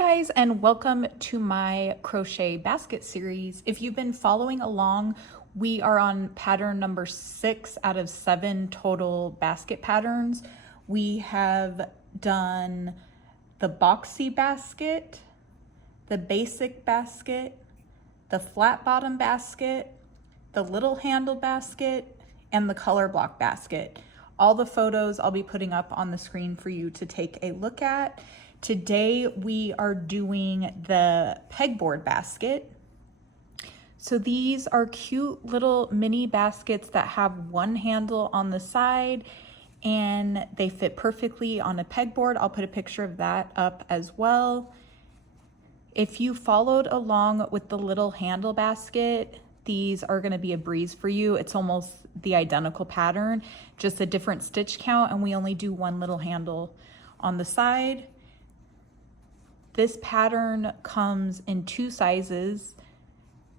guys, and welcome to my Crochet Basket Series. If you've been following along, we are on pattern number 6 out of 7 total basket patterns. We have done the boxy basket, the basic basket, the flat bottom basket, the little handle basket, and the color block basket. All the photos I'll be putting up on the screen for you to take a look at. Today we are doing the pegboard basket. So these are cute little mini baskets that have one handle on the side and they fit perfectly on a pegboard. I'll put a picture of that up as well. If you followed along with the little handle basket, these are going to be a breeze for you. It's almost the identical pattern, just a different stitch count, and we only do one little handle on the side. This pattern comes in 2 sizes.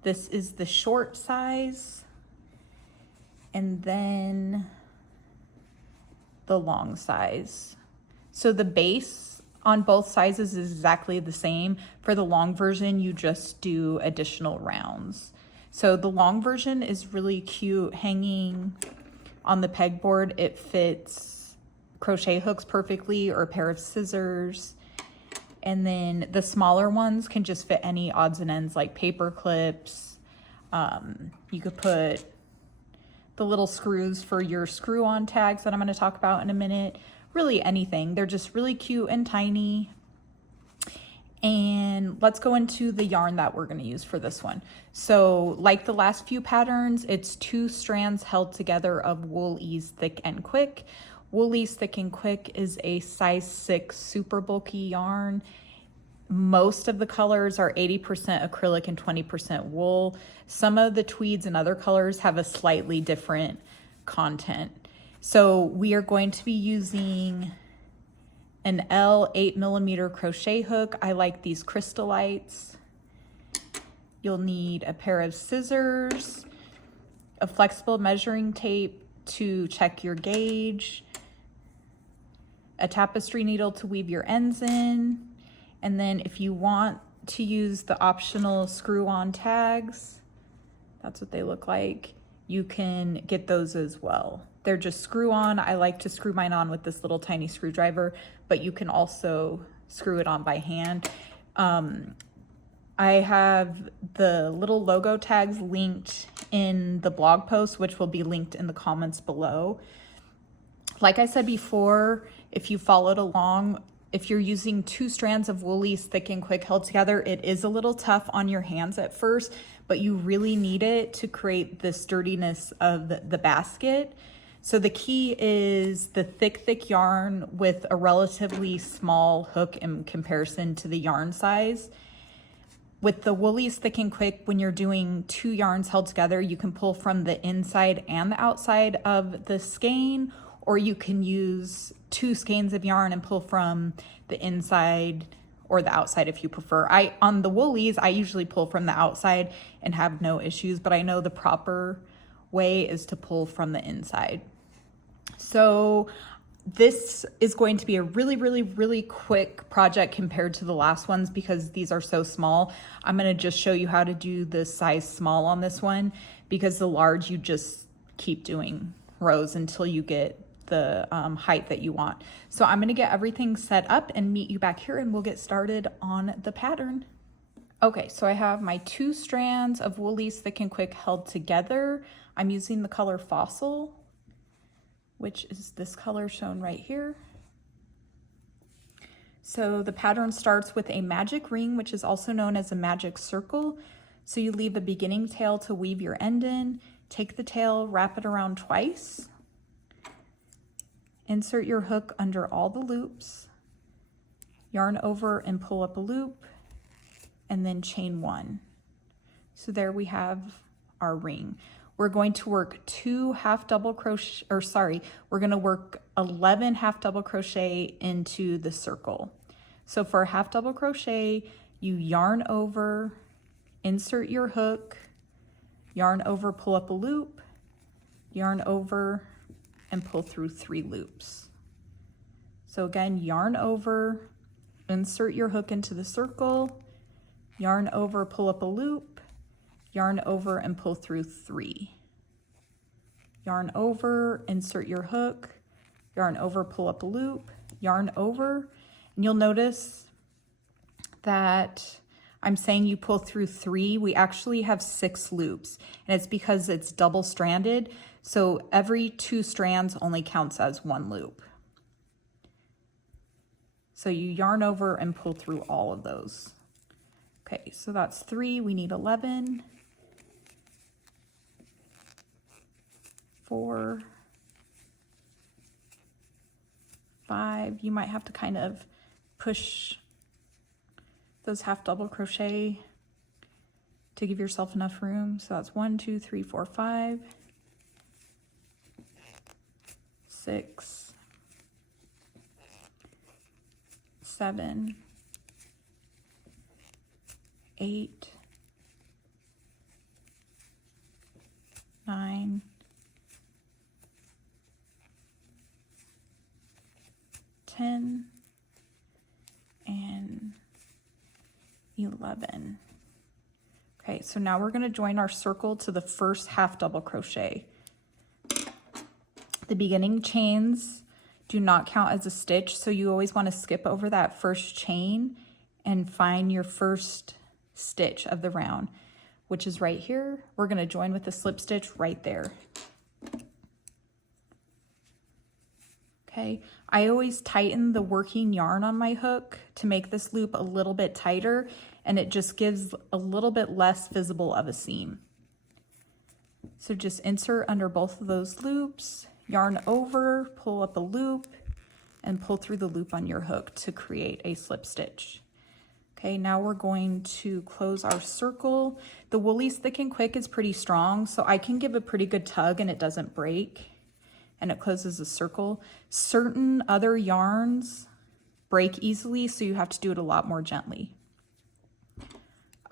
This is the short size, and then the long size. So the base on both sizes is exactly the same. For the long version, you just do additional rounds. So the long version is really cute hanging on the pegboard. It fits crochet hooks perfectly or a pair of scissors. And then the smaller ones can just fit any odds and ends like paper clips. You could put the little screws for your screw-on tags that I'm going to talk about in a minute. Really anything. They're just really cute and tiny. And let's go into the yarn that we're going to use for this one. So like the last few patterns, it's 2 strands held together of Wool Ease Thick and Quick. Wool Ease Thick and Quick is a size 6 super bulky yarn. Most of the colors are 80% acrylic and 20% wool. Some of the tweeds and other colors have a slightly different content. So we are going to be using an L 8mm crochet hook. I like these crystallites. You'll need a pair of scissors, a flexible measuring tape to check your gauge, a tapestry needle to weave your ends in, and then if you want to use the optional screw-on tags, that's what they look like, you can get those as well. They're just screw-on. I like to screw mine on with this little tiny screwdriver, but you can also screw it on by hand. I have the little logo tags linked in the blog post, which will be linked in the comments below. Like I said before, if you followed along, if you're using 2 strands of Wool Ease Thick and Quick held together, it is a little tough on your hands at first, but you really need it to create the sturdiness of the basket. So the key is the thick yarn with a relatively small hook in comparison to the yarn size. With the Wool Ease Thick and Quick, when you're doing 2 yarns held together, you can pull from the inside and the outside of the skein, or you can use 2 skeins of yarn and pull from the inside or the outside if you prefer. On the Woolies, I usually pull from the outside and have no issues, but I know the proper way is to pull from the inside. So this is going to be a really quick project compared to the last ones because these are so small. I'm going to just show you how to do the size small on this one, because the large you just keep doing rows until you get the height that you want. So I'm going to get everything set up and meet you back here and we'll get started on the pattern. Okay, so I have my 2 strands of Wool Ease Thick and Quick held together. I'm using the color Fossil, which is this color shown right here. So the pattern starts with a magic ring, which is also known as a magic circle. So you leave a beginning tail to weave your end in, take the tail, wrap it around twice, insert your hook under all the loops, yarn over and pull up a loop, and then chain 1. So there we have our ring. We're going to work 2 half double crochet, we're going to work 11 half double crochet into the circle. So for a half double crochet, you yarn over, insert your hook, yarn over, pull up a loop, yarn over, and pull through 3 loops. So again, yarn over, insert your hook into the circle, yarn over, pull up a loop, yarn over and pull through 3. Yarn over, insert your hook, yarn over, pull up a loop, yarn over, and you'll notice that I'm saying you pull through 3. We actually have 6 loops, and it's because it's double stranded. So every 2 strands only counts as 1 loop. So you yarn over and pull through all of those. Okay, so that's 3. We need 11, 4, 5. You might have to kind of push those half double crochet to give yourself enough room. So that's 1, 2, 3, 4, 5, 6, 7, 8, 9, 10, and 11. Okay, so now we're going to join our circle to the first half double crochet. The beginning chains do not count as a stitch, so you always want to skip over that first chain and find your first stitch of the round, which is right here. We're going to join with a slip stitch right there. Okay, I always tighten the working yarn on my hook to make this loop a little bit tighter, and it just gives a little bit less visible of a seam. So just insert under both of those loops, yarn over, pull up a loop, and pull through the loop on your hook to create a slip stitch. Okay, now we're going to close our circle. The Woolies Thick and Quick is pretty strong, so I can give a pretty good tug and it doesn't break, and it closes a circle. Certain other yarns break easily, so you have to do it a lot more gently.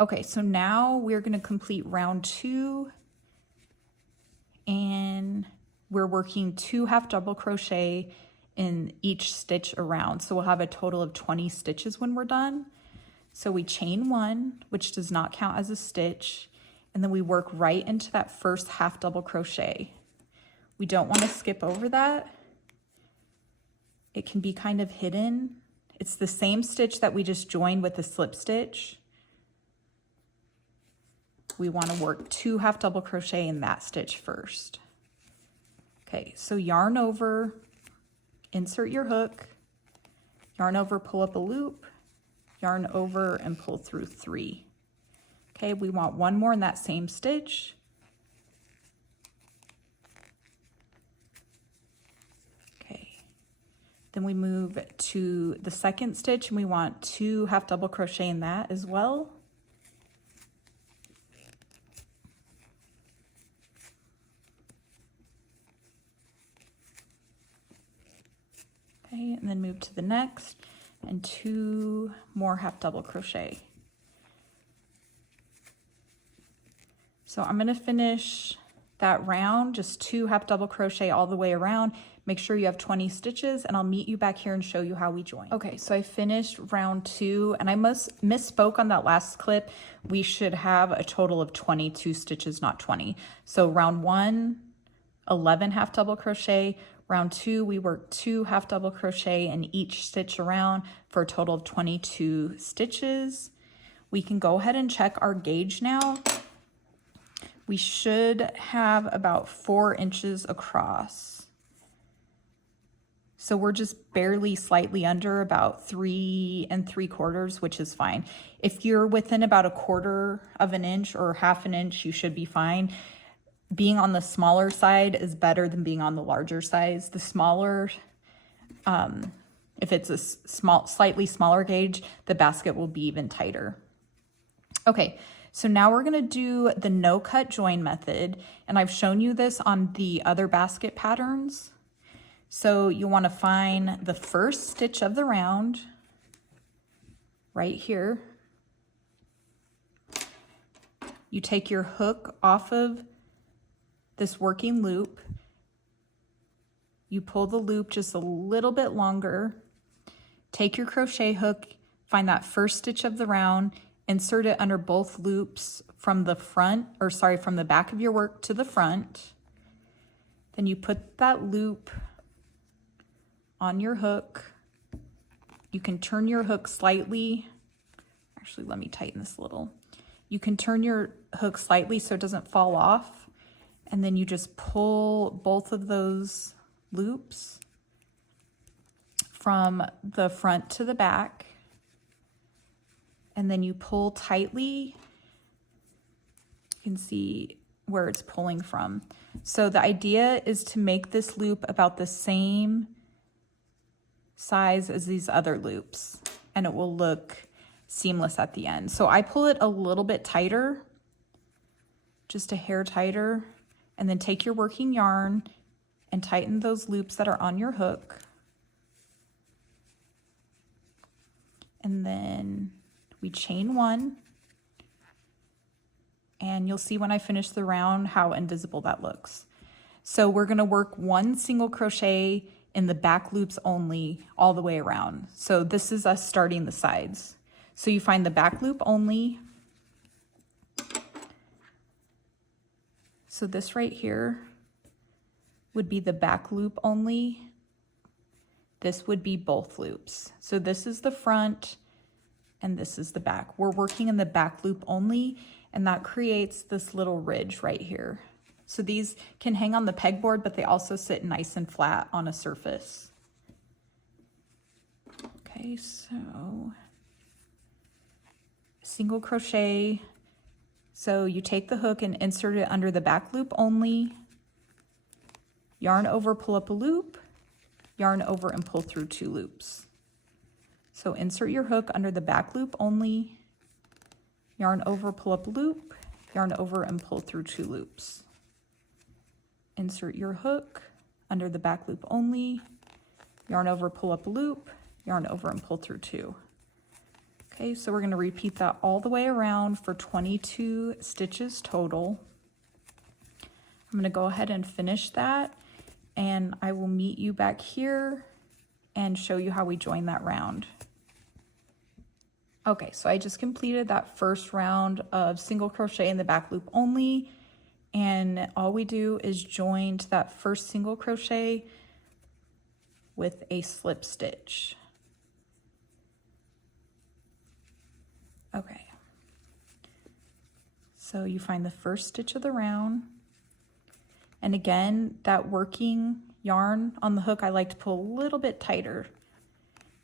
Okay, so now we're going to complete round 2, and we're working 2 half double crochet in each stitch around. So we'll have a total of 20 stitches when we're done. So we chain 1, which does not count as a stitch, and then we work right into that first half double crochet. We don't want to skip over that. It can be kind of hidden. It's the same stitch that we just joined with the slip stitch. We want to work 2 half double crochet in that stitch first. Okay, so yarn over, insert your hook, yarn over, pull up a loop, yarn over and pull through 3. Okay, we want 1 more in that same stitch. Then we move to the second stitch and we want 2 half double crochet in that as well. Okay, and then move to the next and 2 more half double crochet. So I'm going to finish that round, just 2 half double crochet all the way around. Make sure you have 20 stitches, and I'll meet you back here and show you how we join. Okay, so I finished round 2, and I misspoke on that last clip. We should have a total of 22 stitches, not 20. So round 1, 11 half double crochet. Round 2, we work 2 half double crochet in each stitch around for a total of 22 stitches. We can go ahead and check our gauge now. We should have about 4 inches across. So we're just barely slightly under, about 3 3/4, which is fine. If you're within about 1/4 of an inch or half an inch, you should be fine. Being on the smaller side is better than being on the larger size. The smaller, if it's a slightly smaller gauge, the basket will be even tighter. Okay, so now we're gonna do the no cut join method, and I've shown you this on the other basket patterns. So you want to find the first stitch of the round right here. You take your hook off of this working loop. You pull the loop just a little bit longer. Take your crochet hook, find that first stitch of the round, insert it under both loops from the front, or sorry, from the back of your work to the front. Then you put that loop on your hook. You can turn your hook slightly. Actually, let me tighten this a little. You can turn your hook slightly so it doesn't fall off. And then you just pull both of those loops from the front to the back. And then you pull tightly. You can see where it's pulling from. So the idea is to make this loop about the same size as these other loops, and it will look seamless at the end. So I pull it a little bit tighter, just a hair tighter, and then take your working yarn and tighten those loops that are on your hook. And then we chain one, and you'll see when I finish the round how invisible that looks. So we're gonna work one single crochet in the back loops only all the way around. So this is us starting the sides. So you find the back loop only. So this right here would be the back loop only. This would be both loops. So this is the front and this is the back. We're working in the back loop only, and that creates this little ridge right here. So these can hang on the pegboard, but they also sit nice and flat on a surface. Okay, so single crochet. So you take the hook and insert it under the back loop only, yarn over, pull up a loop, yarn over and pull through 2 loops. So insert your hook under the back loop only, yarn over, pull up a loop, yarn over and pull through 2 loops. Insert your hook under the back loop only, yarn over, pull up a loop, yarn over and pull through 2. Okay, so we're going to repeat that all the way around for 22 stitches total. I'm going to go ahead and finish that, and I will meet you back here and show you how we join that round. Okay, so I just completed that first round of single crochet in the back loop only, and all we do is join to that first single crochet with a slip stitch. Okay, so you find the first stitch of the round, and again, that working yarn on the hook I like to pull a little bit tighter,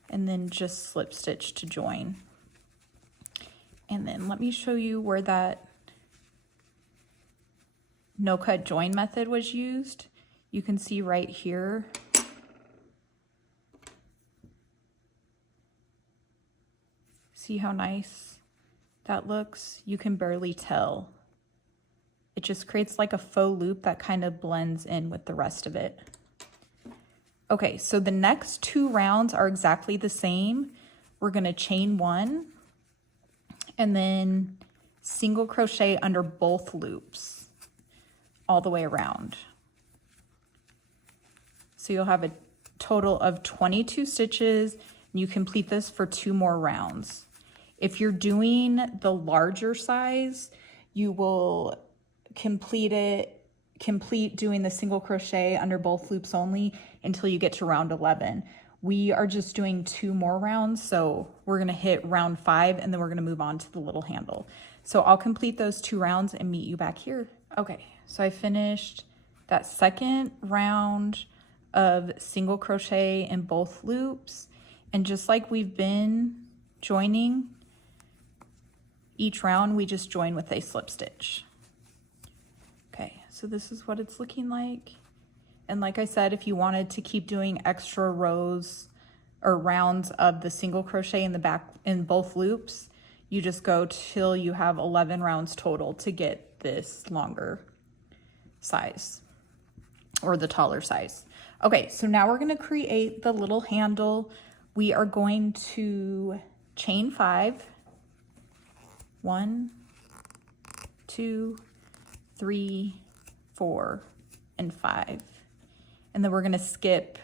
and then just slip stitch to join. And then let me show you where that no cut join method was used. You can see right here. See how nice that looks? You can barely tell. It just creates like a faux loop that kind of blends in with the rest of it. Okay, so the next 2 rounds are exactly the same. We're gonna chain 1 and then single crochet under both loops all the way around. So you'll have a total of 22 stitches, and you complete this for 2 more rounds. If you're doing the larger size, you will complete doing the single crochet under both loops only until you get to round 11. We are just doing 2 more rounds, so we're gonna hit round 5 and then we're gonna move on to the little handle. So I'll complete those 2 rounds and meet you back here. Okay, so I finished that second round of single crochet in both loops, and just like we've been joining each round, we just join with a slip stitch. Okay, so this is what it's looking like. And like I said, if you wanted to keep doing extra rows or rounds of the single crochet in the back in both loops, you just go till you have 11 rounds total to get this longer size or the taller size. Okay, so now we're going to create the little handle. We are going to chain 5. 1, 2, 3, 4, and 5. And then we're going to skip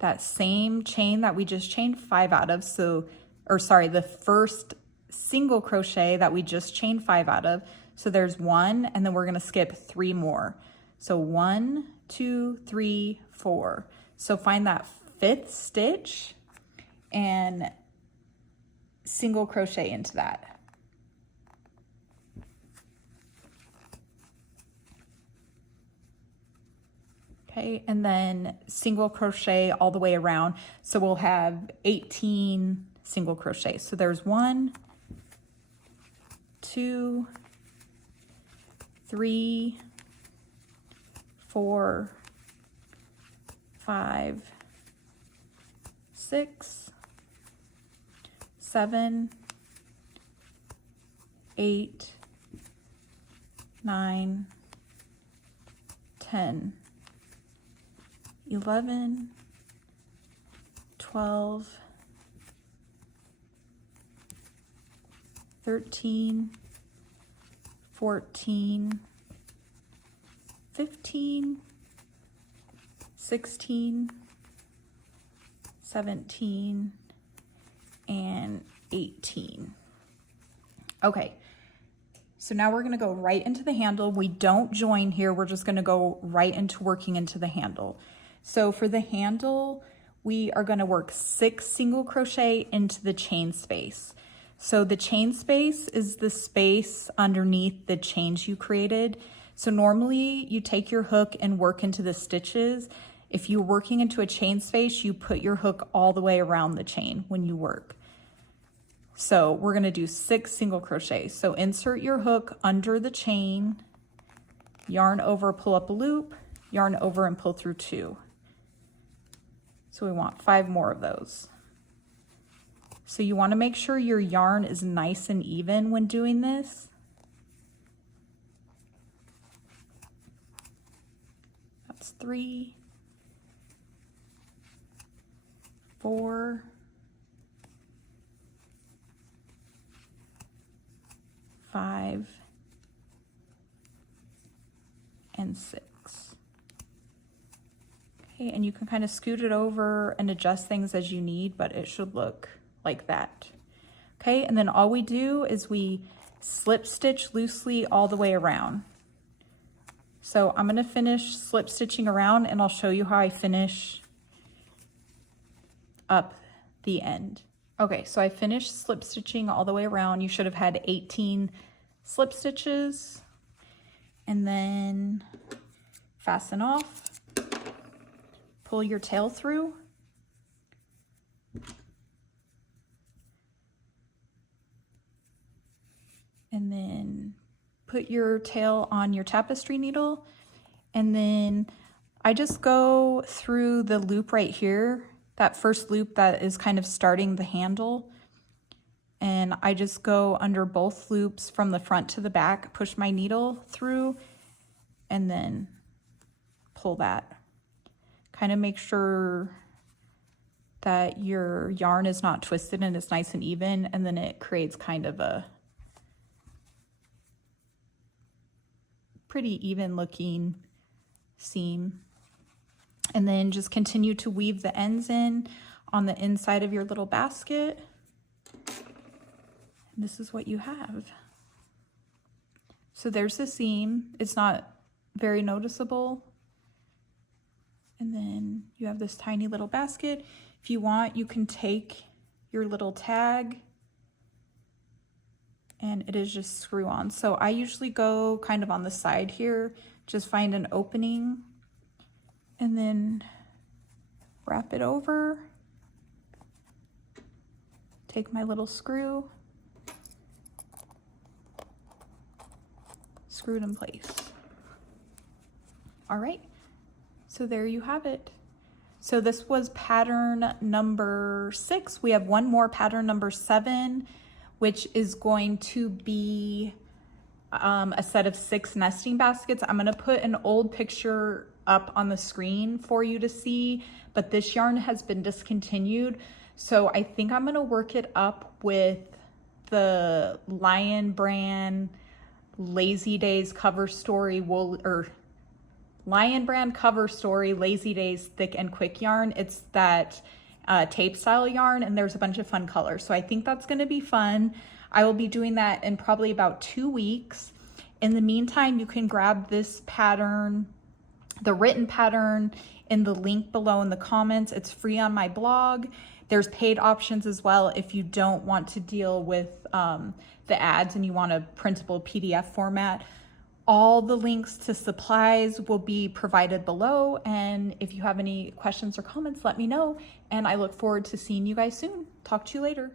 that same chain that we just chained 5 out of. So or sorry, the first single crochet that we just chained 5 out of. So there's 1, and then we're gonna skip 3 more. So 1, 2, 3, 4. So find that 5th stitch and single crochet into that. Okay, and then single crochet all the way around. So we'll have 18 single crochet. So there's 1, 2, 3, 4, 5, 6, 7, 8, 9, 10, 11, 12, 13, 14, 15, 16, 17, and 18. Okay, so now we're gonna go right into the handle. We don't join here, we're just gonna go right into working into the handle. So for the handle, we are gonna work 6 single crochet into the chain space. So the chain space is the space underneath the chains you created. So normally you take your hook and work into the stitches. If you're working into a chain space, you put your hook all the way around the chain when you work. So we're gonna do 6 single crochet. So insert your hook under the chain, yarn over, pull up a loop, yarn over and pull through 2. So we want 5 more of those. So you want to make sure your yarn is nice and even when doing this. That's 3, 4, 5, and 6. Okay, and you can kind of scoot it over and adjust things as you need, but it should look like that. Okay, and then all we do is we slip stitch loosely all the way around. So I'm going to finish slip stitching around and I'll show you how I finish up the end. Okay, so I finished slip stitching all the way around. You should have had 18 slip stitches, and then fasten off, pull your tail through, and then put your tail on your tapestry needle. And then I just go through the loop right here, that first loop that is kind of starting the handle. And I just go under both loops from the front to the back, push my needle through, and then pull that. Kind of make sure that your yarn is not twisted and it's nice and even, and then it creates kind of a pretty even looking seam. And then just continue to weave the ends in on the inside of your little basket. And this is what you have. So there's the seam. It's not very noticeable. And then you have this tiny little basket. If you want, you can take your little tag and it is just screw on. So I usually go kind of on the side here, just find an opening and then wrap it over. Take my little screw, screw it in place. All right, so there you have it. So this was pattern number 6. We have one more, pattern number 7, which is going to be a set of 6 nesting baskets. I'm gonna put an old picture up on the screen for you to see, but this yarn has been discontinued. So I think I'm gonna work it up with the Lion brand Lazy Days cover story wool, or Lion brand cover story Lazy Days thick and quick yarn. It's that tape style yarn, and there's a bunch of fun colors. So I think that's going to be fun. I will be doing that in probably about 2 weeks. In the meantime, you can grab this pattern, the written pattern, in the link below in the comments. It's free on my blog. There's paid options as well if you don't want to deal with the ads and you want a printable PDF format. All the links to supplies will be provided below, and if you have any questions or comments, let me know, and I look forward to seeing you guys soon. Talk to you later.